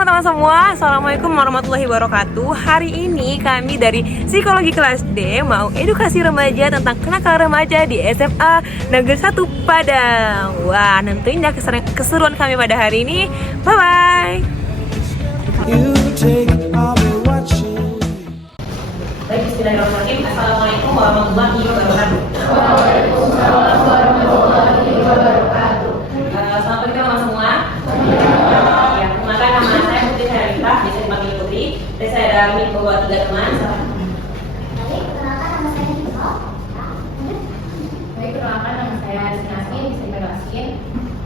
teman-teman semua, Assalamualaikum warahmatullahi wabarakatuh. Hari ini kami dari Psikologi Kelas D mau edukasi remaja tentang kenakalan remaja di SMA Negeri 1 Padang. Wah, nentuin ya keseruan kami pada hari ini. Bye-bye. Baik, bismillahirrahmanirrahim. Assalamualaikum warahmatullahi wabarakatuh. Waalaikumsalam warahmatullahi wabarakatuh. Selamat pagi teman-teman semua. Ya, perkenalkan nama saya Putri Sarita, bisa dipanggil Putri. Dan saya ada membawa 3 teman. Baik, perkenalkan nama saya Nicole. Baik, perkenalkan nama saya Sinaskin, bisa dipanggil Askin.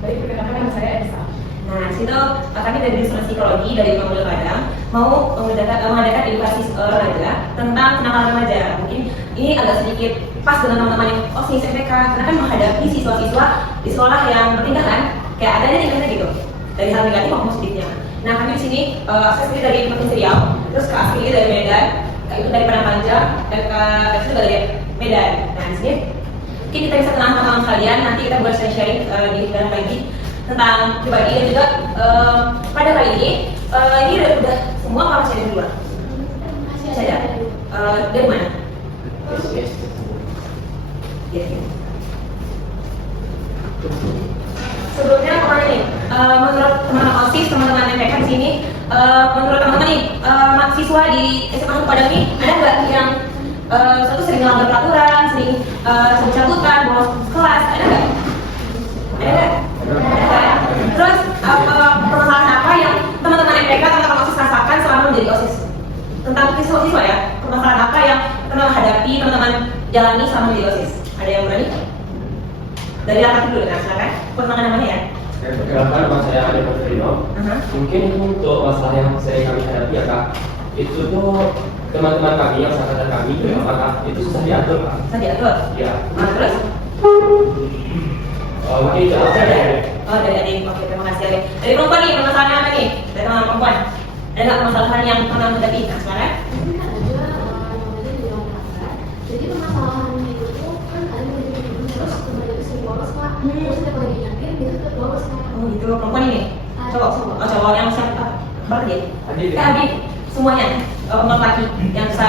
Baik, perkenalkan nama saya Elsa. Nah, di situ kami dari Jurusan Psikologi dari Pemudul Padang mau mengadakan edukasi remaja tentang kenakalan remaja. Mungkin ini agak sedikit pas dengan teman-teman yang SMPK, karena kan menghadapi siswa-siswa di sekolah yang bertingkah kan, kayak adanya tingkahnya gitu, dari hal negatif maupun positifnya. Nah, kami di sini saya sendiri dari Provinsi Riau, terus Kak Asli dari Medan, Kak itu dari Padang Panjang, dan Kak itu juga dari Medan. Nah, di sini mungkin kita bisa kenal sama kalian, nanti kita buat sharing di dalam lagi tentang pribadi dan juga pada kali ini udah semua kalau saya dari luar. Saya dari mana? Sebelumnya kemana nih? Menurut teman-teman OSIS, teman-teman MPK di sini, menurut teman-teman nih, mahasiswa di SMA Padang ini ada nggak yang satu sering melanggar peraturan, sering cabutan, bolos kelas, ada nggak? Ada nggak? Terus permasalahan apa yang teman-teman MPK, teman-teman OSIS rasakan selama menjadi OSIS? Tentang siswa-siswa ya, permasalahan apa yang teman-teman hadapi, teman-teman jalani selama menjadi OSIS? Ada yang berani? Dari latar dulu, nah silakan. Perkenalkan namanya ya. Perkenalkan nama saya Ade Patrino. Mungkin untuk masalah yang sering kami hadapi ya Kak, itu tuh teman-teman kami yang angkatan kami, apakah itu susah diatur Kak? Susah diatur? Iya. Nah, terus? Mungkin itu aja deh. Oh, dari adik. Oke, terima kasih adik. Dari perempuan nih, permasalahannya apa nih? Dari teman perempuan. Ada nggak permasalahan yang pernah menghadapi? Nah, sekarang? Jadi permasalahannya itu kan ada yang terus kembali ke si bolos pak, terus dia lagi nyantir gitu tuh bolos pak. Oh gitu, perempuan ini? Cowok? Oh cowok yang siapa? Berarti ya? Adik. Adik? Semuanya? Laki yang bisa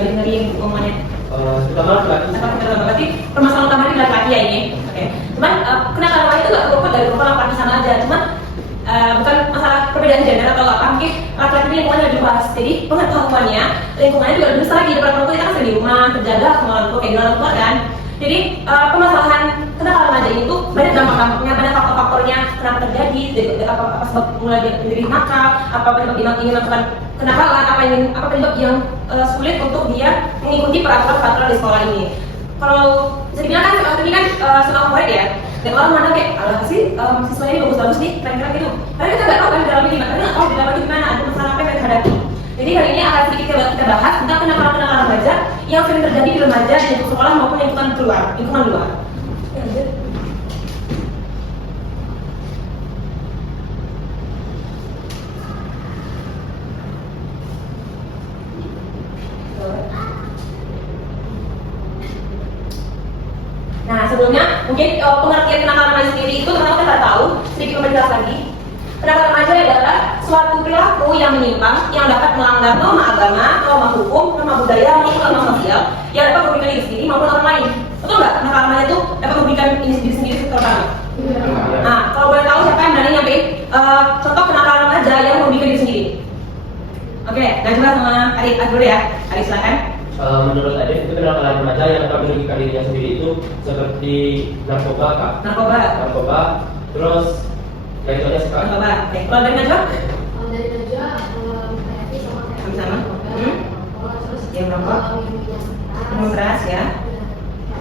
didengerin omongannya? Terutama laki-laki. Berarti permasalahan utama ini laki-laki ya ini? Oke. Cuman kenapa namanya itu nggak perempuan dari perempuan laki sama aja? Cuman bukan masalah perbedaan gender atau apa, mungkin laki-laki ini lingkungannya lebih luas, jadi pengetahuannya lingkungannya juga lebih besar lagi daripada perempuan. Kita kan sering di rumah, terjaga sama orang tua, kayak di orang tua kan. Jadi permasalahan kenapa remaja ini tuh banyak dampak-dampaknya, banyak faktor-faktornya kenapa terjadi, apa sebab mulai menjadi nakal, apa penyebab dia ingin melakukan kenakalan, apa penyebab yang sulit untuk dia mengikuti peraturan-peraturan di sekolah ini. Kalau bisa dibilang kan ini kan sekolah favorit ya, dan orang mana kayak alah sih mahasiswa ini bagus-bagus nih, keren-keren gitu. Tapi kita nggak tahu kan di dalamnya gimana, karena nggak tahu di dalamnya gimana, ada masalah apa yang mereka hadapi. Jadi kali ini akan sedikit kita bahas tentang kenakalan remaja yang sering terjadi di remaja di lingkungan sekolah maupun lingkungan luar. Nah, sebelumnya mungkin pengertian kenakalan remaja sendiri itu teman-teman kita tahu, sedikit memperjelas lagi. Kenakalan remaja adalah suatu perilaku yang menyimpang yang dapat melanggar norma agama, norma hukum, norma budaya, maupun norma sosial yang dapat merugikan diri sendiri maupun orang lain. Betul nggak? Kenakalan remaja itu dapat merugikan diri sendiri terutama. Nah, kalau boleh tahu siapa yang berani nyampein contoh kenakalan remaja yang merugikan diri sendiri? Oke, nah coba sama Adik dulu ya. Adik silakan. Menurut Adit itu kenakalan remaja yang dapat merugikan dirinya sendiri itu seperti narkoba Kak. Narkoba, terus ya itu aja sih Kak. Narkoba. Oke, kalau dari Najwa? Dari Najwa kayak sama Sama. terus Yang merokok, minum keras ya.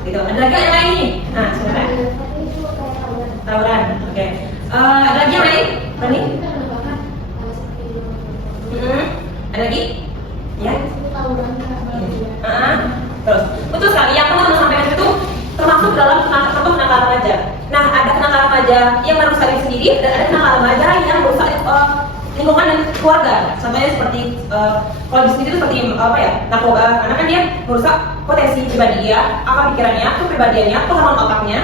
Gitu. Ada lagi yang lain nih? Nah, silakan. itu kayak Tawuran. Oke. Ada lagi yang lain? Berani? Ada lagi? Ya. Terus, betul sekali. Yang teman-teman sampaikan itu termasuk dalam contoh kenakalan remaja. Nah, ada kenakalan remaja yang merusak diri sendiri, dan ada kenakalan remaja yang merusak lingkungan dan keluarga. Contohnya seperti kalau di sini itu seperti apa ya, narkoba, karena kan dia merusak potensi pribadi dia, apa pikirannya, kepribadiannya, kehormatan otaknya,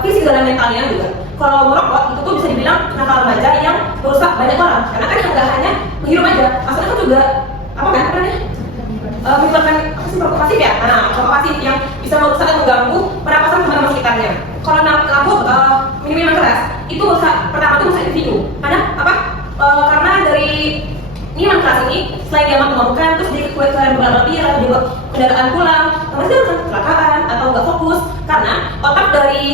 fisik dan mentalnya juga. kalau merokok itu tuh bisa dibilang nakal remaja yang merusak banyak orang, karena kan nggak hanya menghirup aja, maksudnya kan juga apa kan namanya menyebabkan apa sih, merokok pasif ya. Nah, merokok pasif yang bisa merusak dan mengganggu pernapasan teman-teman sekitarnya. Kalau narkoba minuman keras itu merusak, pertama itu merusak individu. Karena apa? Karena dari minuman keras ini selain dia memabukkan, terus dia kekuatan berlebih, lalu dibuat kendaraan pulang, pasti dia akan kecelakaan atau nggak fokus karena otak dari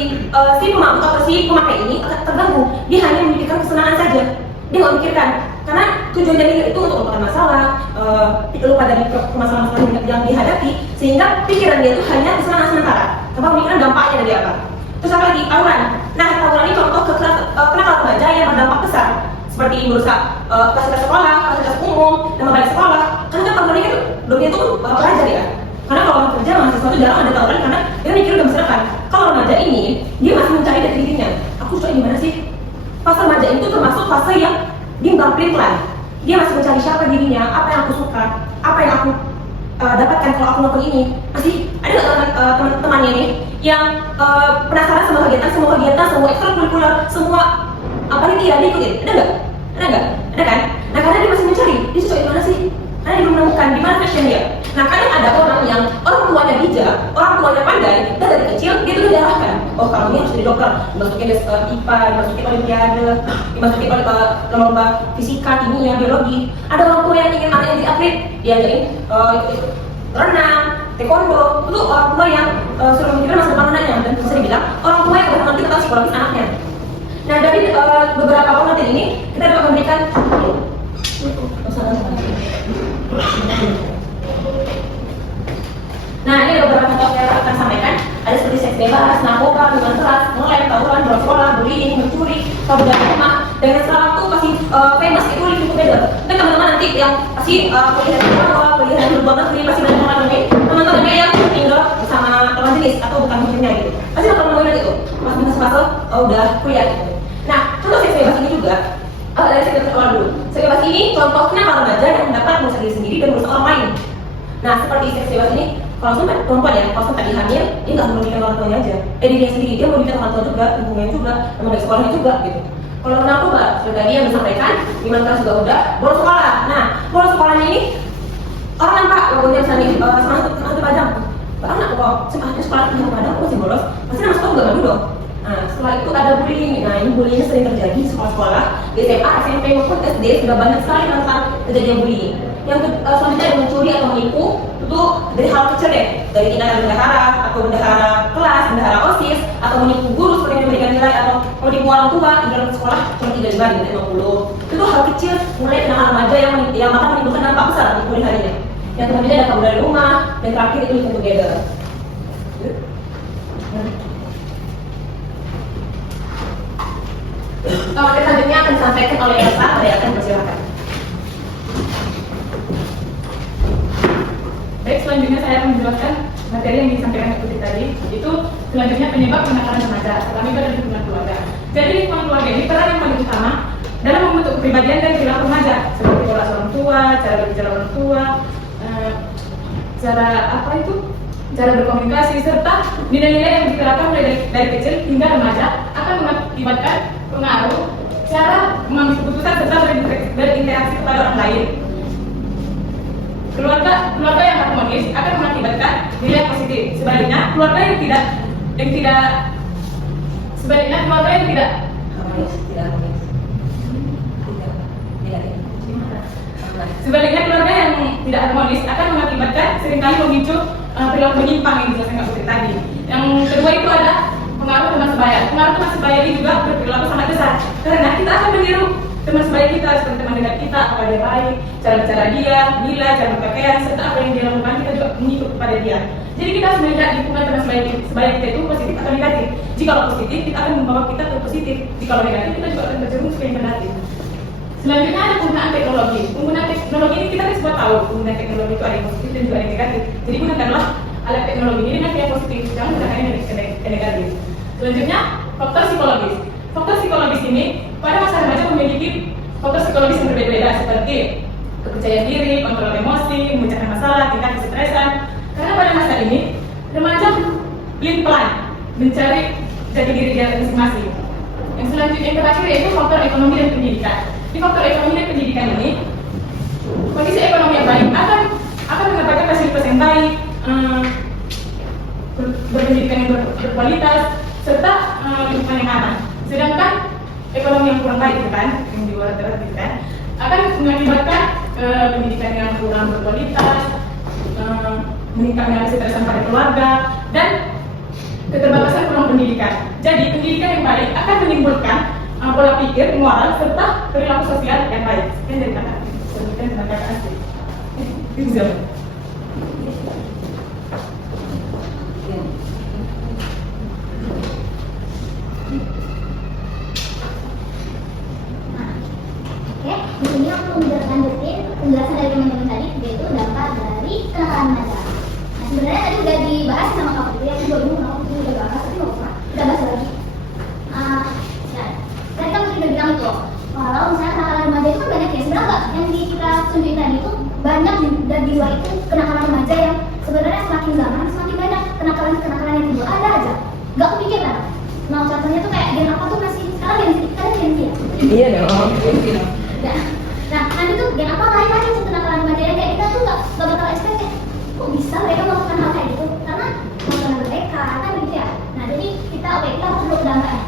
si pemabuk atau si pemakai ini akan terganggu. Dia hanya memikirkan kesenangan saja, dia nggak memikirkan karena tujuan dari itu untuk melupakan masalah, lupa dari permasalahan-masalah yang dihadapi, sehingga pikiran dia itu hanya kesenangan sementara tanpa memikirkan dampaknya dari apa. Terus apa lagi? Tawuran. Nah, tawuran ini contoh kenakalan remaja yang berdampak besar, seperti merusak fasilitas sekolah, fasilitas umum, nama baik sekolah. Karena kan tawuran itu dunia itu pelajar ya. Karena kalau orang kerja mahasiswa itu jarang ada tawuran karena dia mikir udah masyarakat. Kalau remaja ini dia masih mencari dari dirinya. Aku coba gimana sih? Fase remaja itu termasuk fase yang dia nggak pelan. Dia masih mencari siapa dirinya, apa yang aku suka, apa yang aku dapatkan kalau aku melakukan ini. Masih ada nggak teman-temannya nih yang penasaran sama kegiatan, semua ekstrakurikuler, semua apa nih dia ikutin? Ada nggak? Ada kan? Nah, karena dia masih mencari, dia cocok di mana sih? Karena dia belum menemukan di mana passion dia. Nah, kadang ada orang yang orang tuanya bijak, orang tuanya pandai, dan dari kecil dia tuh diarahkan. Oh, kamu ini harus jadi dokter, dimasukin IPA, dimasukin olimpiade, dimasukin lomba fisika, kimia, biologi. Ada orang tua yang ingin anaknya jadi atlet, diajarin renang, taekwondo. Itu orang tua yang sudah memikirkan masa depan anaknya, dan bisa dibilang orang tua yang berarti tentang psikologis anaknya. Nah, dari beberapa konten ini kita dapat memberikan nah, ini ada beberapa contoh yang akan sampaikan. Ada seperti seks bebas, narkoba, minuman keras, ngelem, tawuran, bolos sekolah, bullying, mencuri, kabur dari rumah. Dan yang sekarang tuh pasti famous itu Living Together. Tapi teman-teman nanti yang pasti kuliah di luar, kuliah di luar negeri, pasti banyak mengalami teman-temannya yang tinggal bersama lawan jenis atau bukan hidupnya gitu. Pasti bakal menemukan itu. Pas di masa-masa udah kuliah gitu. Nah, contoh seks bebas ini juga dari seks bebas awal dulu. Seks bebas ini contoh kenapa remaja yang dapat merusak diri sendiri dan merusak orang lain. Nah, seperti seks bebas ini, kalau sampai perempuan ya, kalau sampai hamil, dia nggak merugikan orang tuanya aja, dirinya sendiri, dia merugikan orang tua juga, lingkungannya juga, teman sekolahnya juga gitu. Kalau narkoba, seperti tadi yang disampaikan, minuman keras juga udah, bolos sekolah. Nah, bolos sekolahnya ini orang kan Pak, logonya misalnya semangat Padang, Pak anak kok sekolah di Padang masih bolos, pasti nama sekolah nggak ngadu dong. Nah, setelah itu ada bullying. Nah, ini bullying sering terjadi di sekolah-sekolah, di SMA, SMP maupun SD sudah banyak sekali tentang kejadian bullying. Yang selanjutnya yang mencuri atau menipu itu dari hal kecil deh, dari tindakan bendahara atau bendahara kelas, bendahara OSIS, atau menipu guru seperti yang memberikan nilai, atau menipu orang tua di dalam sekolah cuma 3 dibanding 50. Itu hal kecil mulai tindakan remaja yang akan menimbulkan dampak besar di kemudian harinya. Yang selanjutnya ada kabur dari rumah, dan terakhir itu Living Together. Materi selanjutnya akan disampaikan oleh Elsa, saya akan persilakan. Baik, selanjutnya saya akan menjelaskan materi yang disampaikan Ibu tadi. Itu selanjutnya penyebab kenakalan remaja, kami berada di lingkungan keluarga. Jadi lingkungan keluarga ini peran yang paling utama dalam membentuk kepribadian dan perilaku remaja, seperti pola orang tua, cara berbicara orang tua, cara berkomunikasi, serta nilai-nilai yang diterapkan mulai dari kecil hingga remaja akan mengakibatkan pengaruh cara mengambil keputusan serta berinteraksi kepada orang lain. Keluarga yang harmonis akan mengakibatkan nilai positif. Sebaliknya, keluarga yang tidak harmonis akan mengakibatkan seringkali memicu perilaku menyimpang yang dijelaskan Ibu tadi. Yang kedua itu ada pengaruh teman sebaya. Pengaruh teman sebaya ini juga berperilaku sangat besar karena kita akan meniru teman sebaya kita, seperti teman dekat kita, apa dia baik, cara bicara dia, nilai, cara berpakaian, serta apa yang dia lakukan kita juga mengikut kepada dia. Jadi kita harus melihat lingkungan teman sebaya kita itu positif atau negatif. Jika positif, kita akan membawa kita ke positif. Jika negatif, kita juga akan terjerumus ke yang negatif. Selanjutnya ada penggunaan teknologi. Penggunaan teknologi ini kita semua tahu, penggunaan teknologi itu ada yang positif dan juga ada yang negatif. Jadi gunakanlah alat teknologi ini dengan yang positif, jangan gunakan yang negatif. Selanjutnya, faktor psikologis. Faktor psikologis ini pada masa remaja memiliki faktor psikologis yang berbeda-beda seperti kepercayaan diri, kontrol emosi, memecahkan masalah, tingkat kesetresan. Karena pada masa ini remaja pelan-pelan mencari jati diri dia masing-masing. Yang selanjutnya yang terakhir yaitu faktor ekonomi dan pendidikan. Di faktor ekonomi dan pendidikan ini, kondisi ekonomi yang baik akan mendapatkan fasilitas yang baik, berpendidikan yang berkualitas, serta lingkungan yang aman. Sedangkan ekonomi yang kurang baik, kan, yang di luar gitu kan, akan mengakibatkan pendidikan yang kurang berkualitas, meningkatnya kestresen pada keluarga, dan keterbatasan ruang pendidikan. Jadi pendidikan yang baik akan menimbulkan pola pikir, moral, serta perilaku sosial yang baik. Sekian dari kata pendidikan tenaga asli. Itu. Oke, di sini aku lanjutin penjelasan dari teman-teman tadi, yaitu dampak dari kenakalan remaja. Nah, sebenarnya tadi udah dibahas sama kamu itu, ya aku juga bingung kenapa itu udah bahas, tapi nggak apa, kita bahas lagi. Tadi kamu sudah bilang itu, kalau misalnya kenakalan remaja itu kan banyak ya, sebenarnya nggak, yang kita tunjukin tadi itu banyak dan di luar itu kenakalan remaja yang sebenarnya semakin zaman semakin banyak kenakalan yang timbul, ada aja, nggak kepikiran. Nah, contohnya tuh kayak gen apa tuh masih sekarang gen Z ya? Iya dong. Nah, nanti tuh gen apa lain lagi sih kenakalan remaja yang kayak kita tuh nggak bakal expect ya, kok bisa mereka melakukan hal kayak gitu? Karena melakukan mereka kan begitu ya. Nah, jadi kita harus dulu dampaknya.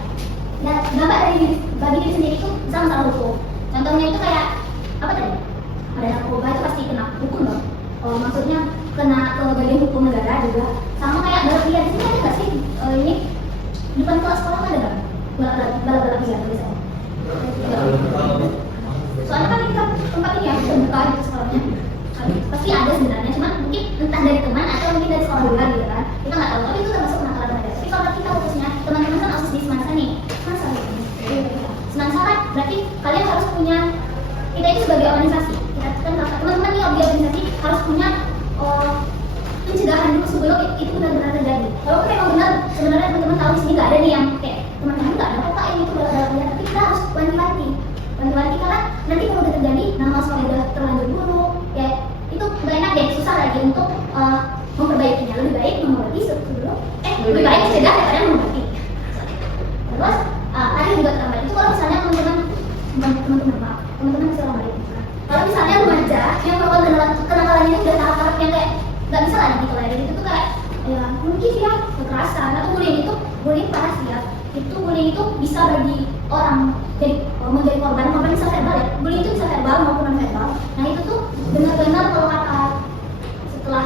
Nah, dampak dari bagi diri sendiri itu bisa masalah hukum. Contohnya itu kayak apa tadi? Ada narkoba itu pasti kena hukum dong. Maksudnya kena ke bagian hukum negara juga. Sama kayak balap liar di sini ada nggak sih ini depan kelas sekolah ada nggak balap liar biasanya? Soalnya kan kita tempat ini ya terbuka gitu sekolahnya. Pasti ada sebenarnya, cuma mungkin entah dari teman atau mungkin dari sekolah luar gitu kan. Kita nggak tahu, tapi itu termasuk kenakalan remaja. Tapi kalau kita khususnya teman-teman kan harus di Semansa nih. Semansa kan berarti kalian harus punya, kita itu sebagai organisasi, kita kan teman-teman nih di organisasi harus punya pencegahan dulu sebelum itu benar-benar terjadi. Kalau memang benar sebenarnya teman-teman tahu di sini nggak ada nih yang kayak teman-teman nggak ada kok yang itu balap-balapnya, tapi kita harus wanti-wanti karena nanti kalau udah terjadi nama sekolah udah terlanjur buruk ya, itu nggak enak deh, susah lagi untuk memperbaikinya. Lebih baik mengerti sebelum lebih baik mencegah daripada mengobati. Terus tadi juga tambah itu kalau misalnya teman-teman bisa baik. Kalau misalnya remaja yang melakukan kenakalan ini udah tahap-tahap yang kayak nggak bisa lagi gitu lah, jadi itu tuh kayak ya mungkin ya kekerasan atau bullying parah sih ya. Itu bullying itu bisa bagi orang menjadi korban bisa verbal ya. Bullying itu bisa verbal maupun non verbal. Nah itu tuh benar-benar kalau kata setelah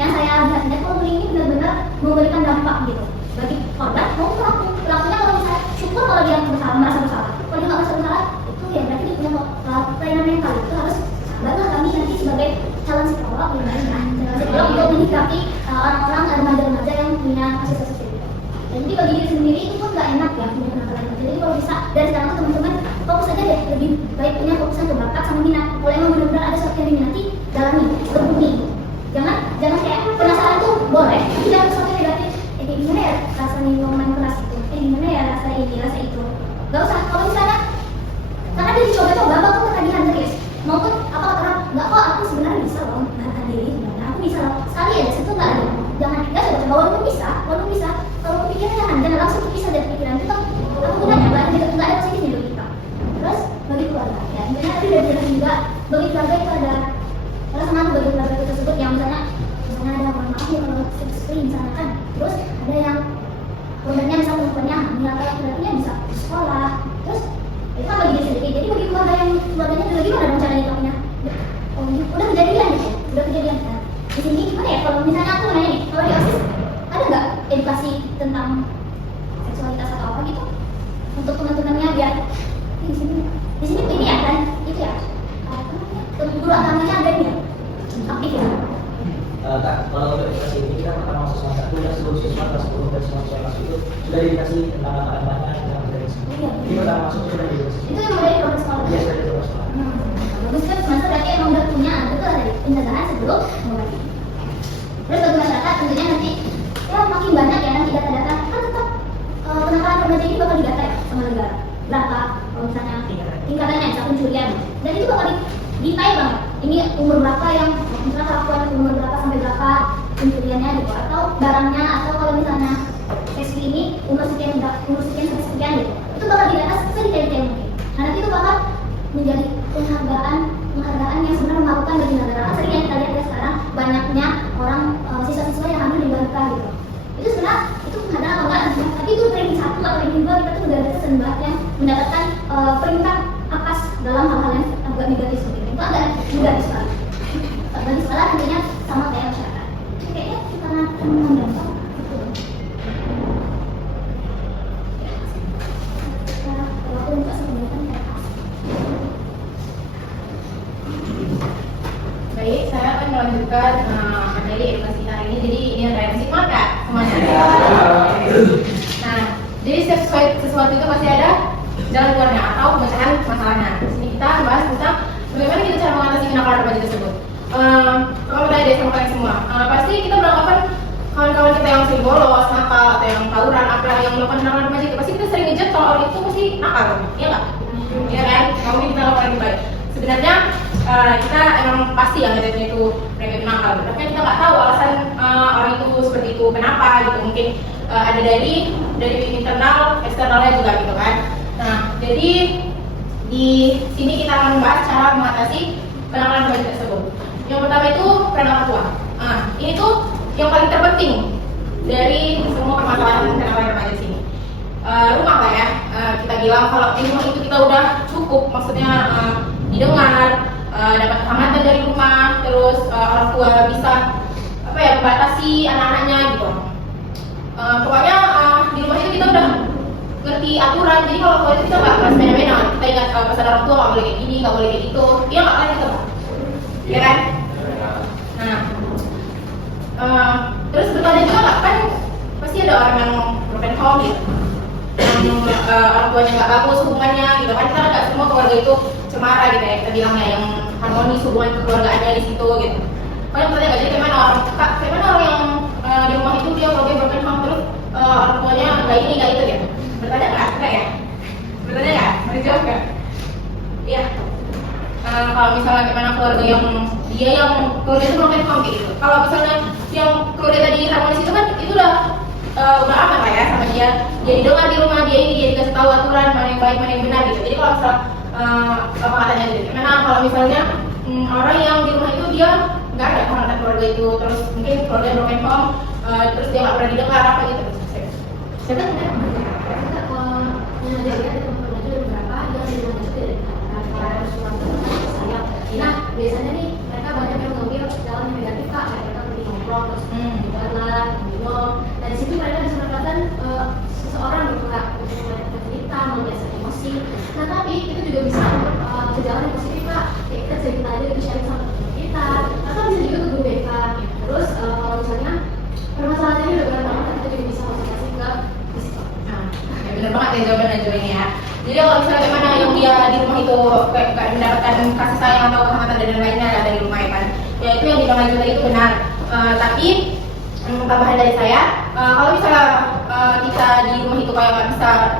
yang saya lihat kalau bullying ini benar-benar memberikan dampak gitu bagi korban maupun pelakunya. Kalau misalnya syukur kalau dia merasa bersalah, kalau dia nggak merasa bersalah itu ya berarti dia punya kelainan mental. Itu harus baru kami nanti sebagai calon psikolog untuk menyikapi orang-orang remaja-remaja yang punya kasus seperti itu. Jadi bagi diri sendiri itu pun nggak enak ya punya kenakalan remaja. Jadi kalau bisa dari sekarang tuh teman-teman fokus aja deh, lebih baik punya fokusan ke bakat sama minat. Kalau emang benar-benar ada sesuatu yang diminati, dalami, tekuni. Jangan kayak penasaran tuh boleh, tapi jangan sesuatu yang negatif. Kayak gimana ya rasa minuman keras itu? Gimana ya rasa ini, rasa itu? Gak usah. Kalau misalnya karena dia dicoba-coba, bakal ketagihan terus. Maupun apa kata nggak kok aku sebenarnya bisa loh menahan diri, sebenarnya aku bisa loh. Sekali aja situ nggak ada. Jangan coba walaupun bisa. Kalau pikiran jangan langsung terpisah dari pikiran kita. Aku gunanya nggak ada positifnya dulu kita. Terus bagi keluarga ya, sebenarnya tadi udah dijelasin juga bagi keluarga itu ada rasa malu bagi keluarga itu tersebut yang misalnya ada mohon maaf ya kalau sering misalnya kan. Terus ada yang keluarganya bisa perempuannya hamil atau laki-lakinya bisa sekolah. Terus itu kan bagi dia sendiri. Jadi bagi keluarganya juga gimana dong cara nikahnya? Udah kejadian kan? Di sini gimana ya? Kalau misalnya aku nanya nih, kalau di OSIS ada nggak edukasi tentang seksualitas atau apa gitu untuk teman-temannya biar di sini ini ya kan itu ya guru agamanya ada nih aktif ya. Kak, kalau untuk edukasi ini kita pertama masuk semester 1 dan seluruh siswa kelas 10 dan semua siswa itu sudah dikasih tentang apa-apanya tentang dari sini. Jadi pertama masuk sudah dikasih. Itu yang mulai proses sekolah. Iya, sudah dari sekolah. Bagus kan, semester berarti emang udah punya itu dari pencegahan sebelum mengobati. Terus bagi masyarakat tentunya nanti ya makin banyak ya nanti data-data kan tetap kenakalan remaja ini bakal didata ya sama negara. Berapa kalau misalnya tingkatannya bisa pencurian dan itu bakal detail banget. Ini umur berapa yang misalnya kelakuan umur berapa sampai berapa pencuriannya gitu, atau barangnya, atau kalau misalnya siswi ini umur sekian sampai sekian gitu, itu bakal didata sedetail mungkin. Nah nanti itu bakal menjadi penghargaan yang sebenarnya melakukan bagi negara. Sering yang kita lihat ya sekarang banyaknya orang siswa-siswa yang hamil di balita gitu. Itu sebenarnya itu penghargaan atau enggak, tapi itu ranking 1 atau ranking 2 kita tuh negara seneng banget yang mendapatkan peringkat atas dalam hal-hal yang agak negatif seperti itu. Agak negatif sekali. Bagi sekolah tentunya sama kayak masyarakat. Kayaknya kita akan mendampak. Baik, saya akan melanjutkan materi edukasi hari ini. Jadi ini ada edukasi maka semuanya. Nah, jadi sesuatu itu pasti ada jalan keluarnya atau pemecahan masalahnya. Di sini kita bahas tentang bagaimana kita cara mengatasi kenakalan remaja tersebut. Pertama tadi deh sama kalian semua. Pasti kita beranggapan kawan-kawan kita yang sering bolos, nakal atau yang tawuran, apa yang melakukan kenakalan remaja itu pasti kita sering ngejat kalau orang itu pasti nakal, iya nggak? Iya kan? Kamu kita lakukan yang baik. Sebenarnya kita emang pasti yang ngejatnya itu mereka itu nakal, tapi kan kita nggak tahu alasan orang itu seperti itu kenapa gitu. Mungkin ada dari internal, eksternalnya juga gitu kan. Nah, jadi di sini kita akan membahas cara mengatasi kenakalan remaja tersebut. Yang pertama itu peran orang tua. Ini tuh yang paling terpenting dari semua permasalahan kenakalan remaja sini. Rumah lah ya, kita bilang kalau di rumah itu kita udah cukup, maksudnya didengar, dapat kehangatan dari rumah, terus orang tua bisa membatasi anak-anaknya gitu. Pokoknya di rumah itu kita udah ngerti aturan, jadi kalau keluar itu kita nggak semena-mena, kita ingat pesan orang tua nggak boleh kayak gini, nggak boleh kayak gitu, dia nggak akan kita, ya kan? Nah, terus bertanya juga nggak kan pasti ada orang yang broken home gitu, yang orang tuanya nggak bagus hubungannya gitu kan. Kita nggak semua keluarga itu cemara gitu ya, kita bilangnya yang harmonis hubungan kekeluargaannya di situ gitu. Kalian bertanya nggak, jadi kayak mana orang yang di rumah itu dia kalau dia broken home terus orang tuanya nggak ini nggak itu gitu. Bertanya nggak ya? Bertanya nggak? Mau dijawab nggak? Iya. Kalau misalnya gimana keluarga yang dia yang keluarga itu broken home gitu. Kalau misalnya yang keluarga tadi harmonis itu kan itu udah aman lah ya sama dia. Dia didengar di rumah, dia dikasih tahu aturan mana yang baik mana yang benar gitu. Jadi kalau misalnya apa katanya gitu. Gimana kalau misalnya orang yang di rumah itu dia nggak ada kehangatan keluarga itu, terus mungkin keluarga broken home, terus dia nggak pernah didengar apa gitu. Siapa sebenarnya? Nah, biasanya nih mereka banyak yang mengambil jalan yang negatif kak, kayak mereka pergi nongkrong terus jalan, minum. Nah di situ mereka bisa mendapatkan seseorang gitu kak, untuk mereka cerita, membiasakan emosi. Nah tapi itu juga bisa ke jalan yang positif kak, kayak kita cerita aja itu sharing sama teman kita, atau bisa juga ke guru BK. Terus kalau misalnya permasalahannya ini udah berat banget, kita juga bisa konsultasi ke psikolog. Ya benar banget ya jawaban ini ya. Jadi kalau misalnya gimana yang dia di rumah itu kayak mendapatkan kasih sayang atau kehangatan dan lainnya dari rumah ya kan, ya itu yang dibilang tadi itu benar. Tapi tambahan dari saya, kalau misalnya kita di rumah itu kayak nggak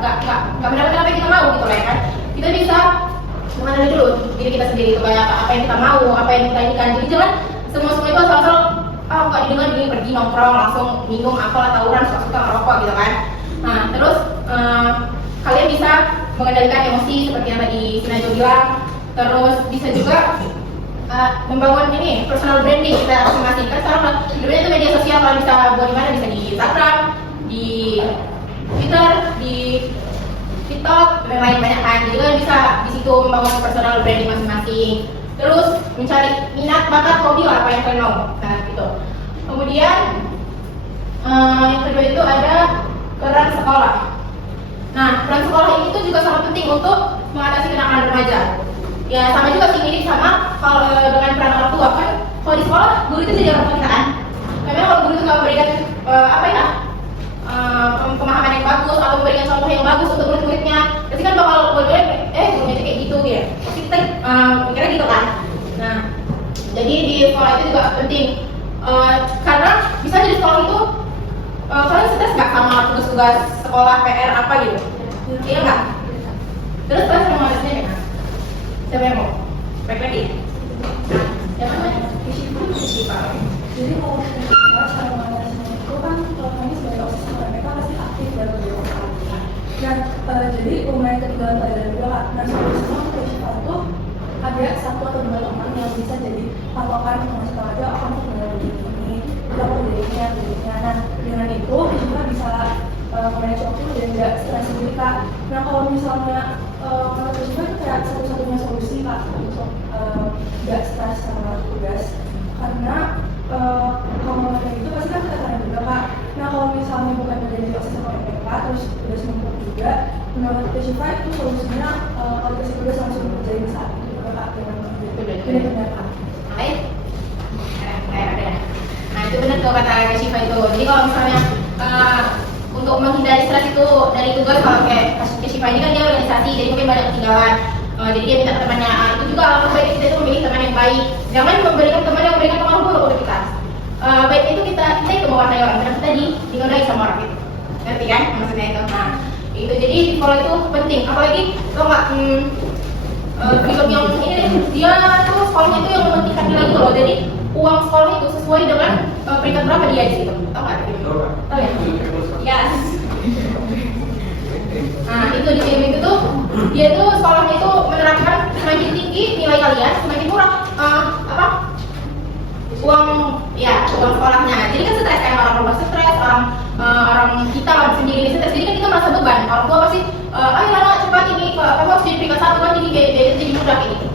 mendapatkan apa yang kita mau gitu lah ya kan, kita bisa mengenali dulu diri kita sendiri itu kayak apa yang kita mau, apa yang kita inginkan. Jadi jangan semua itu asal-asal nggak didengar gini pergi nongkrong langsung minum apalah tawuran suka ngerokok gitu kan. Nah terus kalian bisa mengendalikan emosi seperti yang tadi Sinajo bilang, terus bisa juga membangun ini personal branding kita masing-masing. Kan sekarang sebenarnya itu media sosial, kalau bisa buat di mana, bisa di Instagram, di Twitter, di TikTok dan lain banyak kan. Jadi kan bisa di situ membangun personal branding masing-masing. Terus mencari minat, bakat, hobi lah apa yang kalian mau. Nah gitu. Kemudian yang kedua itu ada peran sekolah. Nah, peran sekolah ini tuh juga sangat penting untuk mengatasi kenakalan remaja. Ya sama juga sih mirip sama kalau dengan peran orang tua kan. Kalau di sekolah guru itu jadi orang tua kita kan. Memang kalau guru itu nggak memberikan pemahaman yang bagus atau memberikan contoh yang bagus untuk murid-muridnya, pasti kan bakal murid-murid gurunya kayak gitu ya. Pasti kita mikirnya gitu kan. Nah, jadi di sekolah itu juga penting karena bisa jadi sekolah itu kalian stres nggak sama tugas-tugas sekolah, PR apa gitu? Iya nggak? Terus kalian sama malasnya ya? Siapa yang mau? Baik lagi? Siapa namanya? Siapa? Jadi kalau cara mengatasinya itu kan kalau kami sebagai OSIS mereka pasti aktif Jadi lumayan ketinggalan pelajaran juga kak. Nah solusinya untuk Shiva itu ada 1 atau 2 teman yang bisa jadi patokan untuk ngasih tahu aja aku mau tinggal di ini, kita mau dari ini. Nah dengan itu Shiva bisa manage waktu dan nggak stres sendiri kak. Nah kalau misalnya menurut Shiva itu kayak satu-satunya solusi kak untuk nggak stres sama tugas, karena kalau kayak gitu pasti kan tekanan juga kak. Nah kalau misalnya bukan menjadi OSIS sama MPK terus tugas numpuk juga, menurut Shiva itu solusinya kalau dikasih tugas langsung kerjain saat itu juga kak, dengan benar kak. Baik. Nah itu benar tuh kata Shiva itu. Jadi kalau misalnya untuk menghindari stres itu dari tugas, kalau kayak Shiva ini kan dia organisasi, jadi mungkin banyak ketinggalan. Jadi dia minta ke temannya. Itu juga alangkah baik kita itu memilih teman yang baik. Jangan memberikan teman yang memberikan pengaruh buruk untuk kita. Baik itu kita itu mewarnai orang, karena kita dinodai sama orang itu. Ngerti kan maksudnya itu? Nah itu jadi kalau itu penting. Apalagi kalau nggak film yang ini deh, dia tuh sekolahnya itu yang mementingkan nilai itu loh. Jadi uang sekolah itu sesuai dengan peringkat berapa dia di situ. Tahu nggak? Tahu ya? Ya. Nah itu di film itu tuh dia tuh sekolahnya itu menerapkan semakin tinggi nilai kalian semakin murah uang sekolahnya. Jadi kan stres, kayak orang tua stres, orang kita sendiri stres. Jadi kan kita merasa beban. Orang tua pasti ayo anak cepat ini kamu harus jadi peringkat 1 kan, jadi mudah kayak gitu.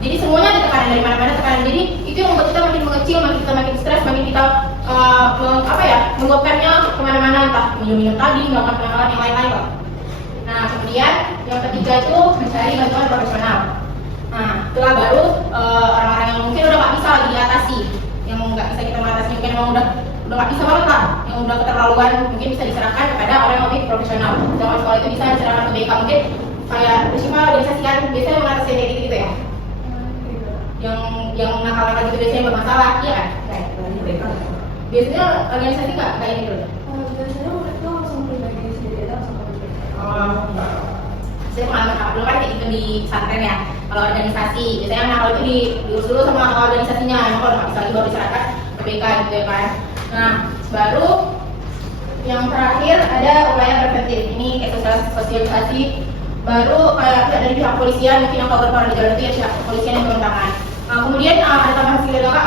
Jadi semuanya ada tekanan dari mana-mana tekanan. Jadi itu yang membuat kita makin mengecil, makin kita makin stres, makin kita meluapkannya kemana-mana, entah minum tadi, melakukan penangkalan yang lain-lain lah. Nah kemudian yang ketiga itu mencari bantuan profesional. Nah itulah baru orang-orang yang mungkin udah nggak bisa lagi diatasi, yang nggak bisa kita mengatasi, mungkin emang udah nggak bisa banget lah, yang udah keterlaluan, mungkin bisa diserahkan kepada orang yang lebih profesional. Jangan sekolah itu bisa diserahkan ke BK, mungkin kayak Shiva organisasi kan biasanya mengatasi kayak gitu ya. Yang nakal-nakal gitu biasanya bermasalah, iya kan? Biasanya organisasi nggak kayak gitu. Biasanya mereka langsung pribadi sendiri aja langsung Saya pengalaman kakak dulu kan kayak gitu di pesantren ya. Kalau organisasi, biasanya nakal itu diurus dulu sama organisasinya. Emang kalau nggak bisa lagi baru diserahkan ke BK gitu ya kan. Nah, baru yang terakhir ada upaya preventif. Ini kayak sosialisasi. Baru kayak dari pihak polisian, mungkin yang kalau berperan di jalan itu ya pihak polisian yang turun tangan. Kemudian ada tambahan skill juga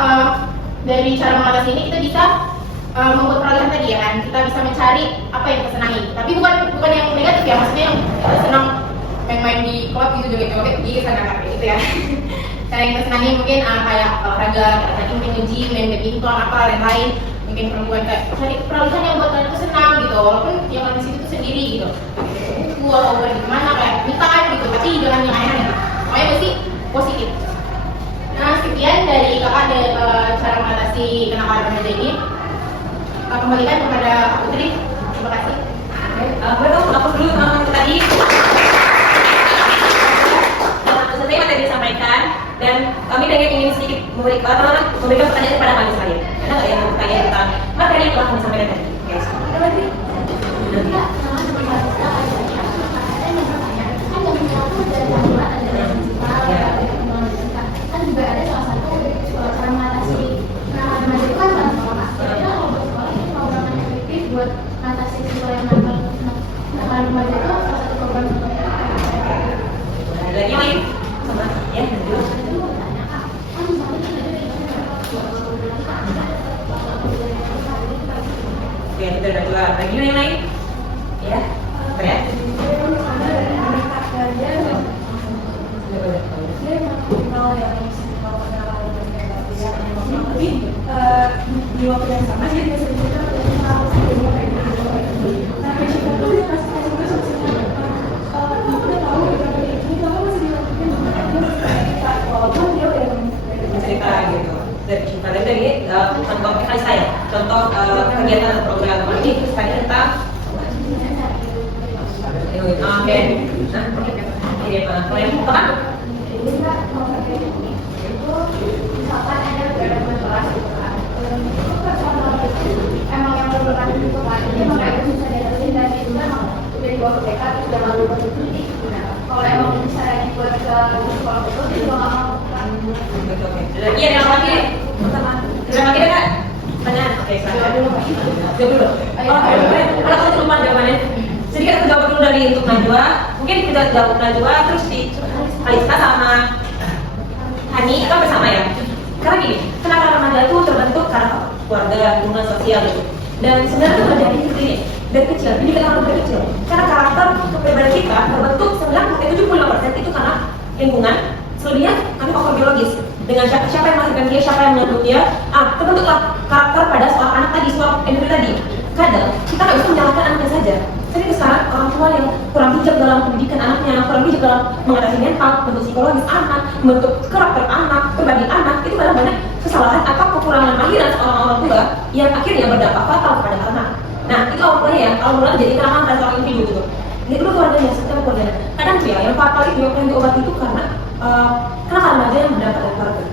dari cara mengatasi ini kita bisa membuat peralihan tadi ya kan, kita bisa mencari apa yang kita senangi, tapi bukan yang negatif ya, maksudnya yang kita senang main-main di klub gitu joget-joget pergi ke sana kan gitu ya. Cara yang kita senangi mungkin kayak olahraga, tadi mungkin nge-gym, main badminton, apa lain-lain. Mungkin perempuan kayak cari peralihan yang buat kalian tuh senang gitu, walaupun yang kalian di situ tuh sendiri gitu. Buku atau pergi kemana kayak me time gitu, tapi jangan yang aneh-aneh. Pokoknya mesti positif. Nah sekian dari kakak ada cara mengatasi kenakalan remaja ini. Kembalikan kepada Putri. Terima kasih. Boleh dong aku dulu tadi seperti yang tadi disampaikan, dan kami ingin sedikit memberikan pertanyaan kepada kami sekalian. Ada nggak yang mau bertanya tentang materi yang telah kami sampaikan tadi? Guys, ada lagi? Kan juga ada salah satu cara mengatasi kenakalan remaja itu kan sekolah. Jadi kalau buat sekolah itu program yang efektif buat mengatasi siswa yang kenakalan remaja itu salah satu program seperti apa? Ada lagi lain? Sama ya, dulu. Oke, kita udah jual. Lagi yang lain? Ya, apa ya? Di waktu yang sama dia bisa diceritakan tentang kayak gitu. Nah, Shiva tuh dia kasih juga solusinya. Aku udah tahu ini kamu masih dilakukan walaupun dia udah Cerita gitu. Dari Shiva dari contoh kali saya, contoh kegiatan program ini tadi tentang oke. Nah, ini apa? Kalau yang apa? Misalkan ada beberapa kelas gitu kan, emang yang berbeda itu kan, jadi makanya itu bisa diatur dan itu kan udah dibawa ke BK terus udah lalu ke studi. Kalau emang misalnya dibuat ke sekolah itu dia juga nggak mau kan. Lagi ada yang lagi? Ada lagi ada? Tanya. Oke, silakan. Jawab dulu. Oh, kalau kamu lupa jawabannya. sedikit aku jawab dulu dari untuk Najwa. Mungkin kita jawab Najwa terus di Alisa sama Hani kan bersama ya. Karena gini, kenapa remaja itu terbentuk karena keluarga, hubungan sosial gitu. Dan sebenarnya itu terjadi seperti ini dari kecil, pendidikan anak dari kecil. Karena karakter kepribadian kita terbentuk 75% itu karena lingkungan, selebihnya karena faktor biologis. Dengan siapa yang melahirkan dia, siapa yang mengandung dia, terbentuklah karakter pada seorang anak tadi, seorang individu tadi. Kadang kita nggak bisa menyalahkan anaknya saja. Sering sekarang orang tua yang kurang bijak dalam pendidikan anaknya, kurang bijak dalam mengatasi mental, bentuk psikologis anak, bentuk karakter anak, pribadi anak, itu kadang banyak kesalahan atau kekurangan akhiran seorang orang tua yang akhirnya berdampak fatal kepada anak. Nah, itu awalnya ya, awal mulanya jadi kenangan pada seorang individu gitu. Ini dulu keluarganya, setiap keluarganya. Kadang sih ya, yang fatal itu yang diobati itu karena remaja yang berdampak dari keluarga.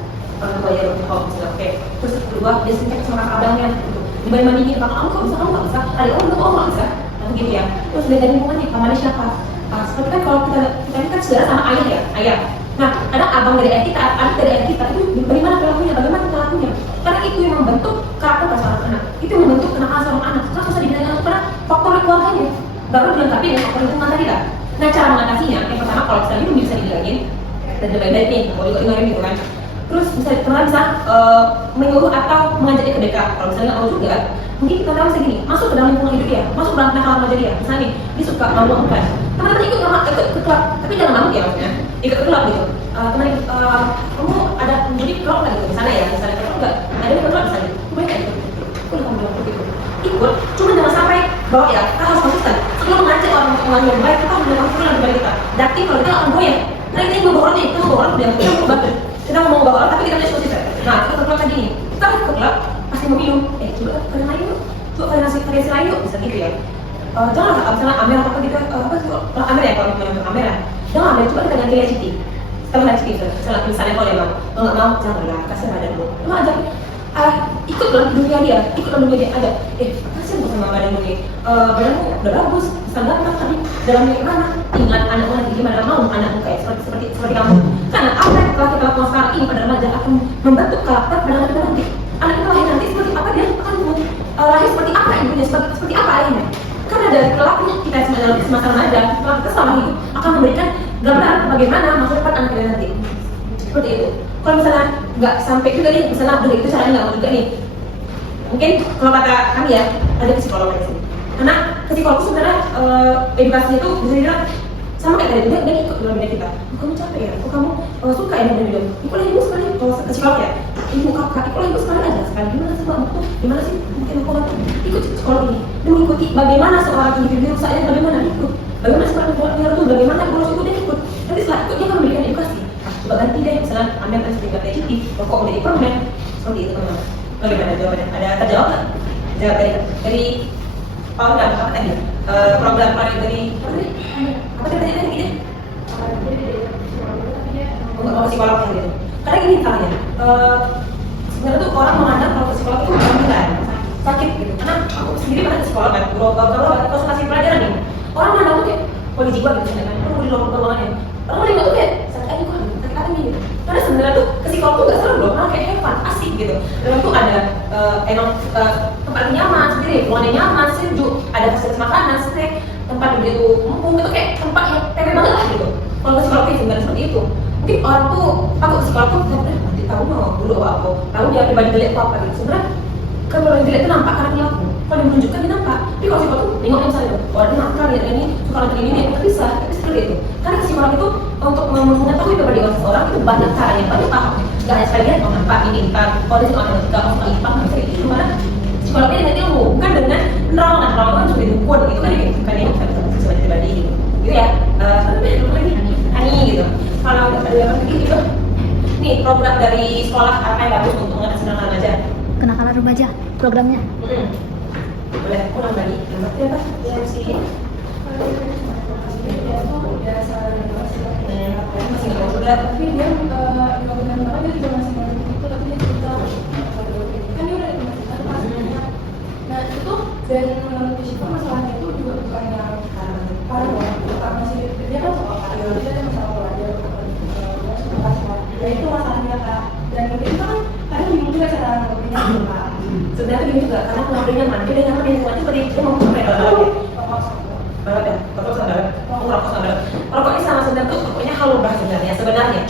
Orang tua ya, kalau misalnya oke. Terus kedua, dia sering sama abangnya gitu. Dibanding-bandingin, kamu kok bisa, kamu nggak bisa, adik kamu nggak bisa. Gitu ya, terus dari lingkungannya pamannya siapa? Seperti kan kalau kita ini kan saudara sama ayah ya, ayah. Nah, ada abang dari ayah kita, adik dari ayah kita itu bagaimana perilakunya, bagaimana perilakunya? Karena itu yang membentuk karakter seorang anak, itu yang membentuk kenakalan seorang anak. Karena susah dibilang anak karena faktor keluarganya, baru dilengkapi dengan faktor lingkungan tadi lah. Nah, cara mengatasinya, yang pertama kalau misalnya itu bisa dibilangin dan lebih-baik nih, mau dengerin gitu kan. Terus teman bisa menyuruh atau mengajak dia ke dekat. Kalau misalnya nggak mau juga, mungkin kita tahu segini, masuk ke dalam lingkungan hidup dia, masuk ke dalam kenakalan remaja dia. Misalnya nih, dia suka mabuk-mabukan. Teman-teman ikut ke klub, tapi jangan mabuk ya maksudnya. Ikut ke klub gitu. Teman kamu ada jadi klub nggak gitu? Misalnya ya, misalnya klub nggak, ada di klub misalnya, boleh nggak ikut? Aku udah bilang begitu. Ikut, cuma jangan sampai bawa ya. Kita harus konsisten. Sebelum mengajak orang untuk yang baik, kita harus melakukan sesuatu yang lebih baik kita. Jadi kalau kita nggak goyah, nah ini bawa orang nih, kita bawa orang dia mau bantu. Kita ngomong bawa orang, tapi kita harus konsisten. Nah, kita ke klub tadi nih, kita ke klub, pasti mau minum. Coba kalian lain yuk. Coba variasi lain yuk, bisa gitu ya. Jangan misalnya Amer apa gitu, apa sih Amer ya kalau misalnya Amer ya. Jangan Amer, coba kita ganti City. Setelah Light City, misalnya kalau dia mau nggak mau, janganlah kasih badan dulu. Cuma ajak, ikut dalam dunia dia, ikut dalam dunia dia ada. Kasih sama badanmu nih, badanmu udah bagus, bisa ganteng tapi dalam dunia mana? Ingat anakmu nanti gimana mau anakmu kayak seperti kamu. Karena apa yang telah kita lakukan sekarang ini pada remaja akan membentuk karakter pada anak kita nanti. Anak kita lahir nanti seperti apa dia akan lahir seperti apa ibunya, seperti apa ayahnya. Karena dari perilakunya kita dalam semasa remaja, setelah kita selama hidup akan memberikan gambaran bagaimana masa depan anak kita nanti. Seperti itu. Kalau misalnya nggak sampai juga nih, misalnya udah itu caranya nggak mau juga nih. Mungkin kalau kata kami ya, ada psikolog di sini. Karena psikolog itu sebenarnya edukasinya itu bisa dibilang sama kayak dari dia ikut dalam dunia kita. Kamu capek ya? Kamu suka ya dengan hidup? Ikulah ibu sekali, kalau ke psikolog ya. Ibu kakak, ikulah ibu sekali aja sekali. Gimana sih kamu tuh? Gimana sih? Mungkin aku nggak ikut psikolog ini. Dan mengikuti bagaimana seorang individu saya bagaimana ikut. Bagaimana seorang penyiar itu, bagaimana kalau ikut dia ikut. Nanti setelah ikut dia akan memberikan edukasi. Coba ganti deh, misalnya ambil kan sertifikat TCT, rokok menjadi permen. Seperti itu teman-teman. Bagaimana jawabannya? Ada terjawab nggak? Jawab dari Paul dan apa tadi? Program dari apa tadi ya? Untuk psikolog gitu. Karena gini caranya, sebenarnya tuh orang memandang kalau psikolog itu bukan sakit gitu. Karena aku sendiri pernah psikolog kan, kalau konsultasi pelajaran nih, orang memandang tuh kayak kondisi jiwa gitu, kan? Orang mau di luar ruangannya, orang mau di tuh kayak sakit aja kok, sakit apa nih? Gitu. Karena sebenarnya tuh psikolog tuh nggak selalu loh, malah kayak hewan asik gitu. Dan itu ada tempat nyaman sendiri, ruangannya nyaman, sejuk, ada fasilitas makanan, snack, tempat begitu mumpung itu kayak tempat yang pengen banget lah gitu. Kalau psikolog itu sebenarnya seperti itu. Mungkin orang tuh aku psikolog tuh nanti tahu mau dulu apa, tahu dia pribadi jelek apa gitu. Sebenarnya kalau yang jelek itu nampak karena perilaku. Kalau dia menunjukkan dia nampak. Tapi kalau psikolog tuh nengok misalnya, oh dia nakal ya ini suka nonton ini dia bisa, tapi seperti itu. Karena psikolog itu untuk mengetahui pribadi seseorang itu banyak caranya, banyak tahap. Gak hanya sekali dia mau nampak ini kita, kalau dia suka matematika, mau suka IPA, nggak bisa gitu. Karena psikolognya dengan ilmu, bukan dengan nerangan kan sudah didukun gitu kan dia bukan ini sesuatu pribadi gitu. Gitu ya. Lagi Ani gitu. Kalau ada yang gitu, nih program dari sekolah apa yang bagus untuk mengatasi kenakalan remaja? Kenakalan remaja programnya. Boleh ulang lagi. Nama siapa? Yang sini. Masih nggak mau sudah. Tapi dia nggak benar banget, dia juga masih mau itu, tapi dia cerita kan dia udah masih nah itu dan menurut Syifa masalahnya itu juga bukan yang parah banget, bukan masih dia kan soal karir, dia kan masalah pelajar, ya itu masalahnya kak. Dan mungkin kan kadang bingung juga cara ngobrolnya gitu kak. Sebenarnya begini juga, karena ngobrolnya nyaman, dia nyaman di lingkungan itu seperti dia mau sampai banget ya, rokok sangat rokok sangat. Rokok ini sama sebenarnya tuh rokoknya halus sebenarnya,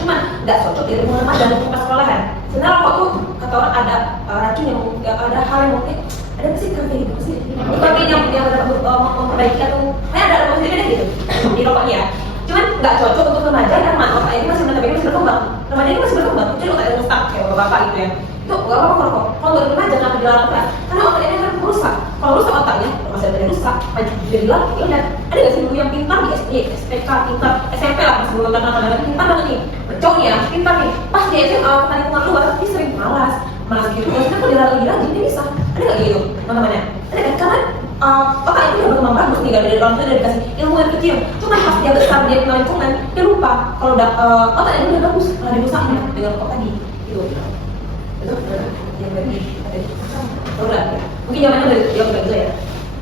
cuma nggak cocok di lingkungan remaja dan pas sekolahan. Sebenarnya rokok tuh kata orang ada racun yang ada hal yang mungkin ada pasti kafein gitu sih. Kafein yang dapat memperbaiki atau ada positifnya gitu di rokoknya. Cuman nggak cocok untuk remaja karena otak ini masih berkembang. Remaja ini masih berkembang, jadi otaknya rusak kayak bapak gitu ya. Itu nggak apa-apa rokok. Kalau nggak remaja kenapa dilarang keras? Karena otaknya akan rusak. Kalau rusak otaknya, masih ada yang rusak, jadi dilarang. Ya udah, ada nggak sih dulu yang pintar di SPK pintar, SMP lah masih belum kenal pintar banget nih, cowok ya pintar nih. Pas dia itu lingkungan luar, dia sering malas gitu. Maksudnya kalau dilarang lagi dia bisa. Ada nggak gitu teman-temannya? Ada kan? Karena otak itu udah berkembang bagus nih, dari orang tua udah dikasih ilmu yang kecil. Cuma pas dia besar dia kenal lingkungan, dia lupa kalau otaknya udah bagus, malah dirusaknya dengan rokok tadi gitu. Itu yang tadi ada program ya. Mungkin jawabannya udah jawab gitu ya.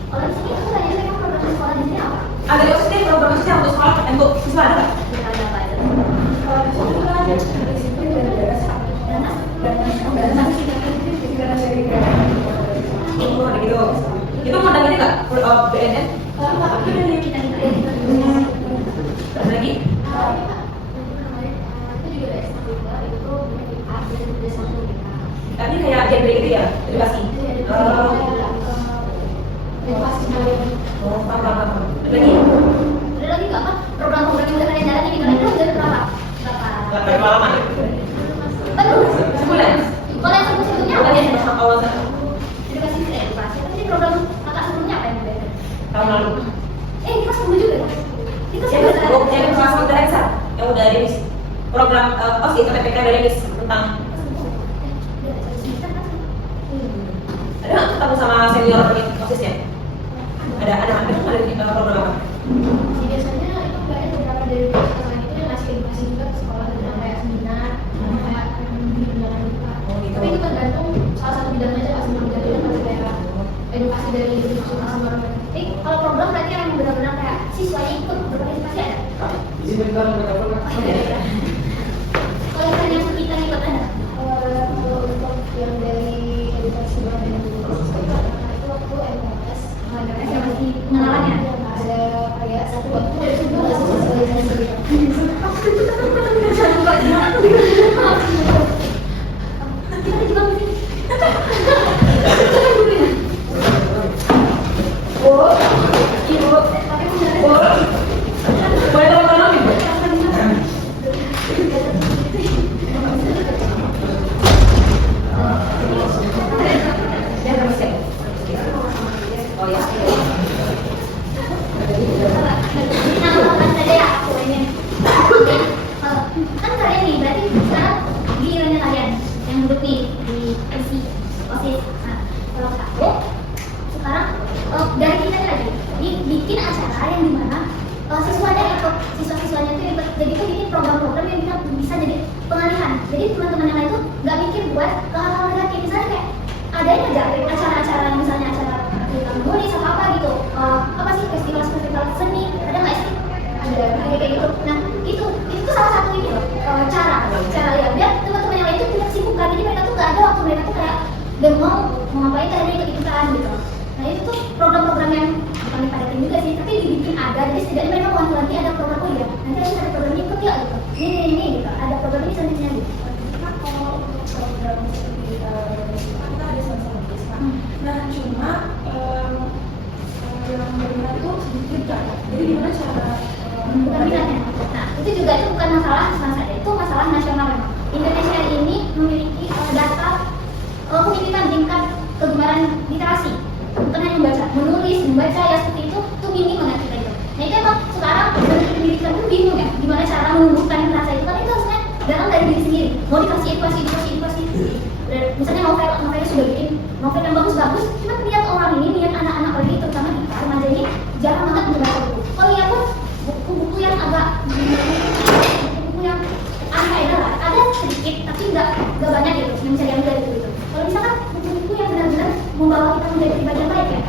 Kalau di sini aku tanya saya program sekolah di sini apa? Ada maksudnya program khususnya untuk sekolah untuk siswa ada nggak? Kita ada apa aja? Kalau di sini kan disiplin dan beres. Dan masih karena dari Oh, ada gitu. Itu modal ini nggak? BNN? Tapi dari kita Ada lagi? Itu juga ada ekstrakurikuler itu tuh ada berdasarkan kita. Tapi kayak genre gitu ya, edukasi. Edukasi sekalian. Oh, paham. Ada lagi? ada lagi nggak kan program-program yang udah kalian jalani di kalian udah berapa? Berapa pengalaman? Baru. Sebulan. Kalau yang sebelumnya apa Ada ya? yang pas awal sana. Edukasi edukasi. Tapi ini program kakak sebelumnya apa yang berbeda? Tahun lalu. Kita sebelum juga ya? Kita Yang kelas Teresa, yang udah rilis program OSIS atau PPK dari rilis tentang ada nggak ketemu sama senior OSISnya? Ada program apa? Biasanya itu nggak ada beberapa dari teman itu yang ngasih edukasi juga ke sekolah tentang kayak seminar, kayak benar-benar buka. Tapi itu tergantung salah satu bidang aja nggak semua bidang itu pasti kayak edukasi dari institusi masing-masing. kalau program berarti yang benar-benar kayak siswanya ikut berpartisipasi ada? Izin bentar mereka pernah. Kalau misalnya kita ikut ada? Kalau untuk yang dari edukasi dan itu waktu MKS Yang masih pengenalannya? ada kayak satu waktu itu juga sosialisasi. Kita juga mungkin. Boleh tolong ibu? Ya, sama siapa? Oh ya. Kan kalian nih, berarti sekarang gilirannya kalian yang duduk nih di kursi OSIS. Nah, kalau aku sekarang dari kita lagi bikin acara yang dimana siswanya ikut, siswa-siswanya itu ikut. Jadi itu bikin program-program yang bisa jadi pengalihan. Jadi teman-teman yang lain tuh nggak mikir buat ke hal-hal negatif. Misalnya kayak ada yang ngajarin acara-acara, misalnya acara film nulis atau apa gitu. Apa sih festival seni? Ada nggak sih? Ada kayak gitu. Nah itu salah satu ini loh cara ya biar teman-teman yang lain itu tidak sibuk kan. Jadi mereka tuh nggak ada waktu, mereka tuh kayak dan mau ngapain kalian ikut-ikutan gitu. Nah itu tuh program-program yang bukan dipadatin juga sih, tapi dibikin ada. Jadi setidaknya mereka mau nanti ada program ya. Nanti ada program ini ikut ya gitu. Ini gitu. Ada program ini selanjutnya gitu. kalau untuk program seperti kita ada sama-sama bisa. Nah cuma yang berminat itu sedikit kan. Jadi gimana cara Bukan minatnya. Nah itu juga itu bukan masalah saja, itu masalah nasional memang. Indonesia ini memiliki data pendidikan tingkat kegemaran literasi. Bukan hanya membaca ya seperti itu minim banget kita itu. Nah itu emang sekarang dari pendidikan itu bingung ya, gimana cara menumbuhkan rasa itu, kan itu harusnya datang dari diri sendiri. Mau dikasih edukasi. Misalnya novelnya sudah bikin novel yang bagus-bagus, cuma lihat orang ini, lihat anak-anak lagi terutama kita remaja ini jarang banget membaca buku. Kalau lihat pun buku-buku yang agak buku yang aneh lah, ada sedikit tapi nggak banyak gitu yang bisa diambil dari itu. Kalau misalkan buku-buku yang benar-benar membawa kita menjadi pribadi yang baik ya,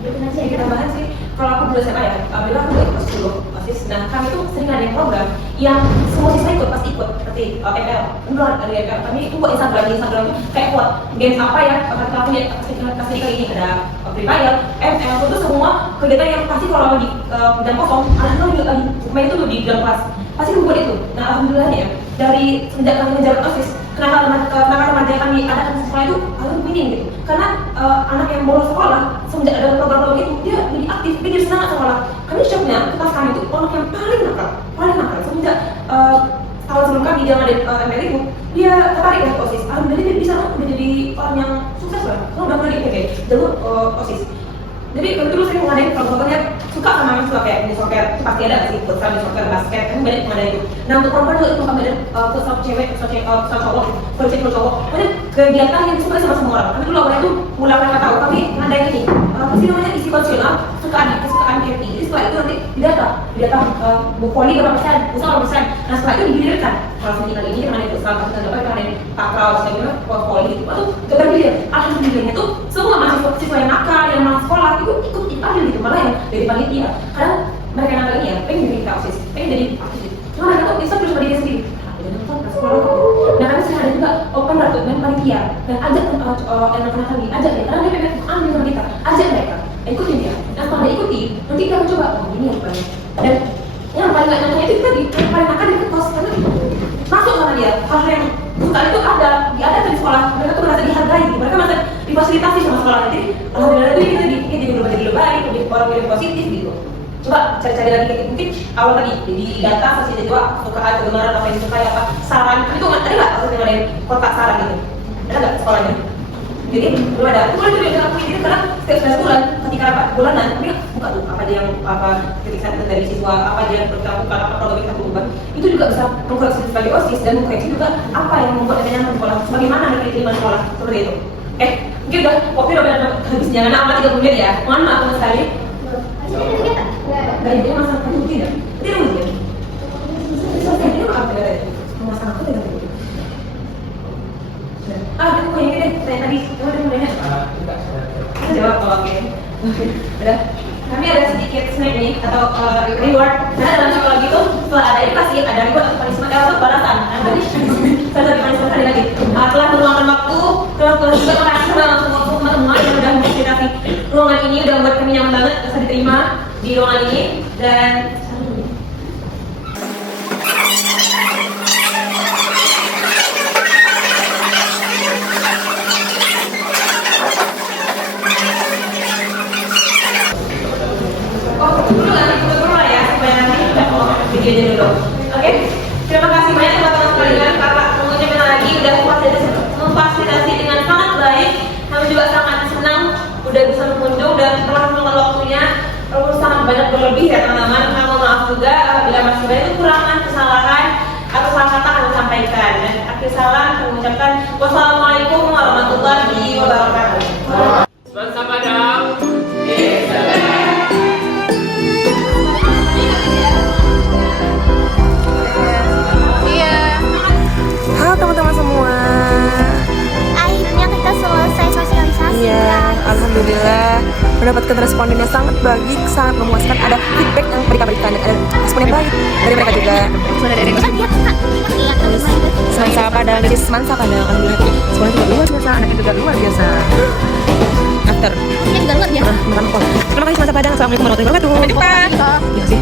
gitu aja. Kita bahas sih, kalau aku dulu SMA ya, bila aku ikut pas dulu OSIS, nah kami tuh sering ada program yang semua siswa ikut, pasti ikut seperti ML, enggak ada ML, kami itu buat Instagram itu kayak buat games apa ya, kita punya kasih kali ini ada Free Fire, ML itu semua kegiatan yang pasti kalau di jam kosong, anak-anak juga lagi main itu di dalam kelas, pasti buat itu. Nah alhamdulillah ya, dari sejak kami menjabat OSIS, kenapa remaja kami ada di sekolah itu harus minim gitu, karena anak yang bolos sekolah semenjak ada program-program itu dia jadi aktif, dia jadi semangat sekolah. Kami shocknya kelas kami itu orang yang paling nakal semenjak tahun sebelum kami dia ada ML itu dia tertarik dengan OSIS. Alhamdulillah dia bisa menjadi orang yang sukses lah, kalau udah mulai di jalur OSIS. Jadi dulu sering mengadain program-programnya suka sama suka kayak di soccer pasti ada sih futsal, di soccer, basket kan banyak mengadain itu. Nah untuk perempuan juga itu kami ada futsal cewek, futsal cowok, futsal cowok. Banyak kegiatan yang disukai sama semua orang. Kami dulu awalnya itu mulai mereka tahu kami ngadain ini apa sih namanya isi konsional kesukaan KPI. Jadi setelah itu nanti didata voli berapa persen, futsal berapa persen. Nah setelah itu digilirkan. Kalau kali ini karena itu futsal kita dapat karena takraw segala voli itu atau kebergilir. Alhamdulillahnya tuh semua mahasiswa siswa yang nakal yang masuk sekolah itu ikut dipanggil gitu, malah yang dari panitia karena mereka nakal ini ya pengen jadi OSIS, pengen jadi aktif. Cuma mereka tuh bisa terus berdiri sendiri. Nah kami sering ada juga open ratu dengan panitia dan ajak anak-anak kami, ajak dia karena dia pengen ambil sama kita, ajak mereka ikutin dia. Dan kalau dia ikuti, nanti kita coba ini yang paling. Dan yang paling nggak nyangka itu tadi, yang paling nakal dia kos karena masuk sama dia hal yang bukan itu ada di sekolah, mereka tuh merasa dihargai, mereka merasa difasilitasi sama sekolah. Jadi alhamdulillah itu kita jadi berubah jadi lebih baik, lebih orang yang positif gitu. Coba cari-cari lagi kayak mungkin awal tadi di data sosial juga kesukaan, kegemaran apa yang disukai apa saran itu nggak ada nggak maksudnya ngadain kotak saran gitu, ada nggak sekolahnya? Jadi belum ada. Itu boleh juga aku ini karena setiap bulan ketika rapat bulanan kami buka tuh apa aja yang apa ketika dari siswa apa aja yang kita lakukan apa program kita lakukan itu juga bisa mengkoreksi sebagai OSIS dan mengkoreksi juga apa yang membuat mereka nyaman sekolah, bagaimana mereka diterima sekolah seperti itu. Mungkin udah kopi udah habis jangan amat 3 menit ya. Mohon maaf sekali. Dan itu masalah itu tidak. Tidak mungkin. Soalnya itu apa ya? Masalah itu tidak mungkin. Aku yang ini saya tadi kita jawab kalau oke. Udah. Kami ada sedikit snack nih atau reward. Karena dalam sekolah gitu setelah ada edukasi ada reward atau punishment atau balasan. Nanti saya lagi punishment kali lagi. Telah meluangkan waktu, telah juga merasa langsung waktu teman-teman yang udah memfasilitasi ruangan ini udah buat kami nyaman banget bisa diterima di ruangan ini dan videonya dulu. Oke, terima kasih banyak teman-teman sekalian kakak mengucapkan lagi udah memfasilitasi dengan sangat baik. Kami juga sangat senang udah bisa mengunjung dan telah meluangkan waktunya. Sangat banyak berlebih ya teman-teman. Mohon maaf juga apabila masih banyak kekurangan, kesalahan atau salah kata kami sampaikan. Dan akhir salam kami mengucapkan wassalamualaikum warahmatullahi wabarakatuh. Semansa padang. Halo teman-teman semua. Akhirnya kita selesai sosialisasi. Iya, alhamdulillah mendapatkan responden yang sangat baik, sangat memuaskan. Ada feedback yang mereka berikan dan ada respon yang baik dari mereka juga. Semansa Padang, jadi Semansa Padang. Alhamdulillah, semuanya juga luar biasa, anaknya juga luar biasa. After. Ini juga luar biasa. Makan kol. Terima kasih Semansa Padang. Assalamualaikum warahmatullahi wabarakatuh. Sampai jumpa. Iya sih.